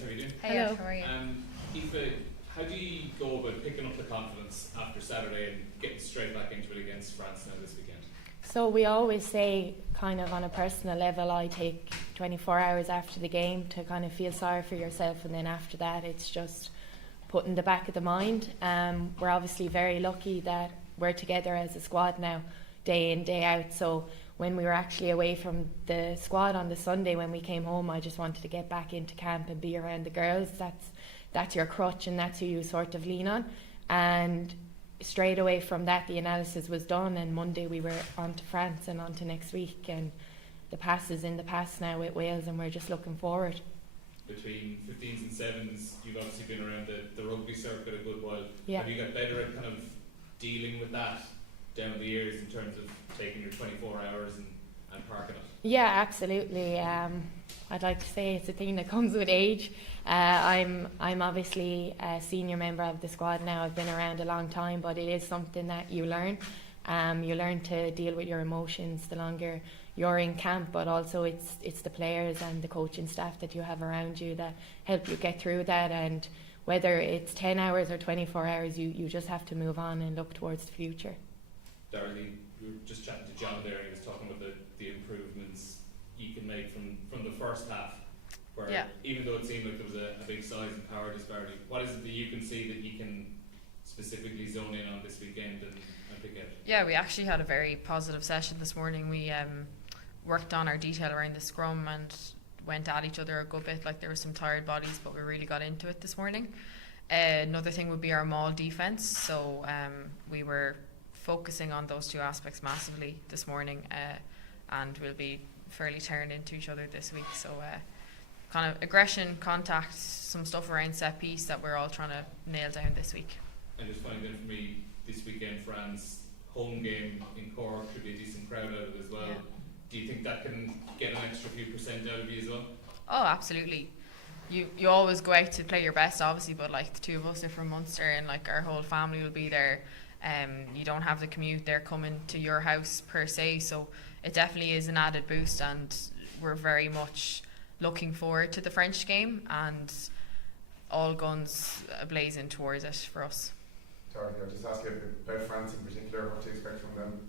how are you doing? Hey, Hello. how are you? Aoife, how do you go about picking up the confidence after Saturday and getting straight back into it against France now this weekend? So we always say, kind of on a personal level, I take 24 hours after the game to kind of feel sorry for yourself, and then after that it's just put in the back of the mind. We're obviously very lucky that we're together as a squad now, day in, day out. So when we were actually away from the squad on the Sunday, when we came home, I just wanted to get back into camp and be around the girls. That's your crutch, and that's who you sort of lean on. And straight away from that, the analysis was done, and Monday we were on to France and on to next week, and the past is in the past now with Wales, and we're just looking forward. Between 15s and 7s, you've obviously been around the rugby circuit a good while. Yeah. Have you got better at kind of dealing with that down the years in terms of taking your 24 hours and parking it? Yeah, absolutely. I'd like to say it's a thing that comes with age. I'm obviously a senior member of the squad now. I've been around a long time, but it is something that you learn. You learn to deal with your emotions the longer you're in camp, but also it's the players and the coaching staff that you have around you that help you get through that. And whether it's 10 hours or 24 hours, you just have to move on and look towards the future. Dorothy, we were just chatting to John there, and he was talking about the improvements you can make from the first half, where even though it seemed like there was a big size and power disparity, what is it that you can see that you can specifically zone in on this weekend and pick out? Yeah, we actually had a very positive session this morning. We worked on our detail around the scrum and went at each other a good bit. Like, there were some tired bodies, but we really got into it this morning. Another thing would be our maul defence. So we were focusing on those two aspects massively this morning, and we'll be fairly tearing into each other this week. So kind of aggression, contact, some stuff around set piece that we're all trying to nail down this week. And just finally then for me, this weekend, France, home game in Cork, should be a decent crowd out of it as well. Yeah. Do you think that can get an extra few percent out of you as well? Oh, absolutely. You always go out to play your best, obviously, but like the two of us are from Munster, and like our whole family will be there. You don't have the commute, they're coming to your house per se, so it definitely is an added boost, and we're very much looking forward to the French game, and all guns blazing towards it for us. Dorothy, I'll just ask you about France in particular. What do you expect from them?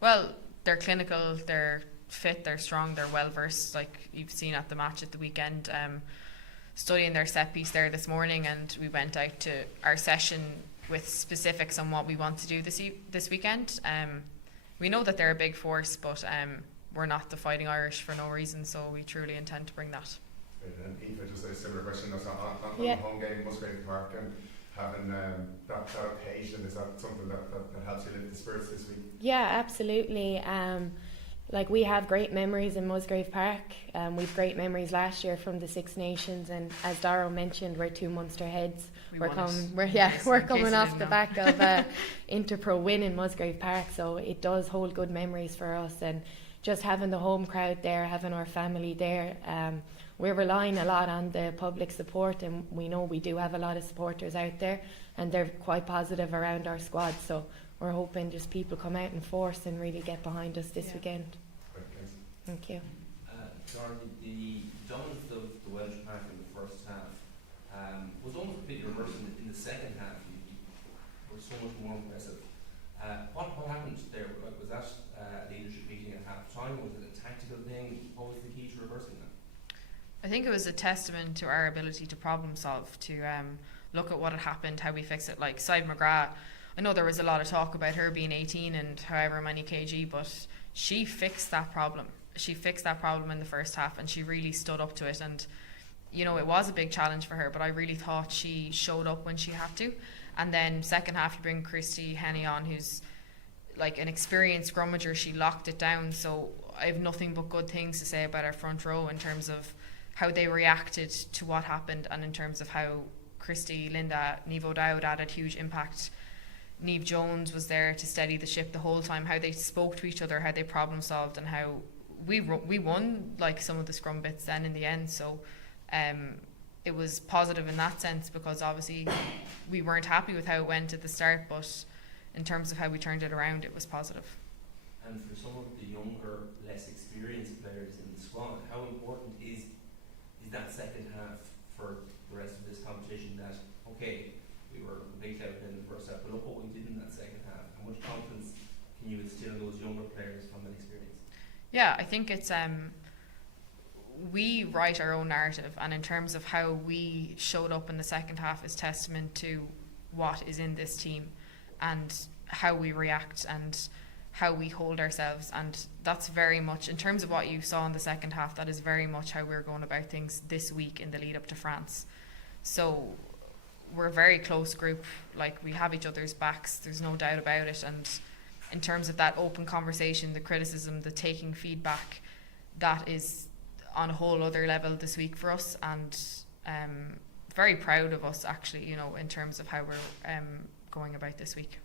Well, they're clinical, they're fit, they're strong, they're well versed, like you've seen at the match at the weekend. Studying their set piece there this morning, and we went out to our session with specifics on what we want to do this weekend. We know that they're a big force, but we're not the Fighting Irish for no reason, so we truly intend to bring that. And Aoife, just a similar question. On Yeah. the home game, Musgrave Park, and having that occasion, is that something that helps you lift the spirits this week? Yeah, absolutely. Like, we have great memories in Musgrave Park. We've great memories last year from the Six Nations, and as Darrow mentioned, we're two Munster heads. We're coming off the back of Interpro win in Musgrave Park, so it does hold good memories for us. And just having the home crowd there, having our family there, we're relying a lot on the public support, and we know we do have a lot of supporters out there, and they're quite positive around our squad. So we're hoping just people come out in force and really get behind us this weekend. Right, thanks. Thank you. Dorothy, the dominance of the Welsh pack in the first half was almost a bit reversed in the second half. You were so much more impressive. What happened there? Was that a leadership meeting at half time? Was it a tactical thing? What was the key to reversing that? I think it was a testament to our ability to problem solve, to look at what had happened, how we fix it. Like Siobhan McGrath, I know there was a lot of talk about her being 18 and however many kg, but she fixed that problem. She fixed that problem in the first half, and she really stood up to it. And you know, it was a big challenge for her, but I really thought she showed up when she had to. And then second half, you bring Christy Henney on, who's like an experienced scrummager. She locked it down. So I have nothing but good things to say about our front row in terms of how they reacted to what happened, and in terms of how Christy, Linda, Niamh O'Dowd added huge impact. Niamh Jones was there to steady the ship the whole time, how they spoke to each other, how they problem solved, and how we won like some of the scrum bits then in the end. So it was positive in that sense, because obviously we weren't happy with how it went at the start, but in terms of how we turned it around, it was positive. And for some of the younger, less experienced players in the squad, how important is that second half Yeah, I think it's we write our own narrative, and in terms of how we showed up in the second half is testament to what is in this team and how we react and how we hold ourselves. And that's very much, in terms of what you saw in the second half, that is very much how we're going about things this week in the lead up to France. So we're a very close group, like we have each other's backs, there's no doubt about it. And in terms of that open conversation, the criticism, the taking feedback, that is on a whole other level this week for us, and very proud of us actually, you know, in terms of how we're going about this week.